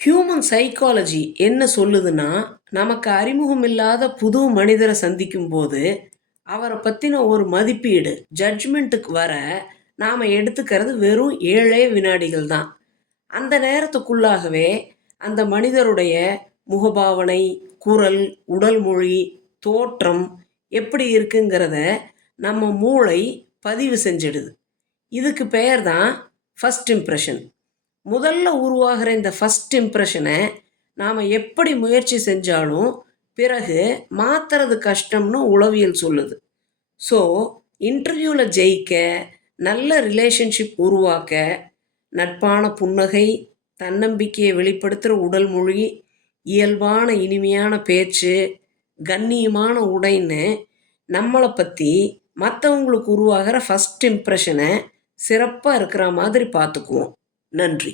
Human psychology என்ன சொல்லுதுன்னா, நமக்கு அறிமுகம் இல்லாத புது மனிதரை சந்திக்கும் போது, அவரை பத்தின ஒரு மதிப்பீடு, ஜட்ஜ்மெண்ட்டுக்கு வர நாம எடுத்துக்கிறது வெறும் 7 வினாடிகள் தான். அந்த நேரத்துக்குள்ளாகவே அந்த மனிதருடைய முகபாவனை, குரல், உடல் மொழி, தோற்றம் எப்படி இருக்குங்கிறத நம்ம மூளை பதிவு செஞ்சிடுது. இதுக்கு பெயர் தான் ஃபர்ஸ்ட் இம்ப்ரஷன். முதல்ல உருவாகிற இந்த ஃபர்ஸ்ட் இம்ப்ரெஷனை நாம் எப்படி முயற்சி செஞ்சாலும் பிறகு மாற்றுறது கஷ்டம்னு உளவியல் சொல்லுது. ஸோ இன்டர்வியூவில் ஜெயிக்க, நல்ல ரிலேஷன்ஷிப் உருவாக்க, நட்பான புன்னகை, தன்னம்பிக்கையை வெளிப்படுத்துகிற உடல் மொழி, இயல்பான இனிமையான பேச்சு, கண்ணியமான உடைன்னு நம்மளை பற்றி மற்றவங்களுக்கு உருவாகிற ஃபஸ்ட் இம்ப்ரெஷனை சிறப்பாக இருக்கிற மாதிரி பார்த்துக்குவோம். நன்றி.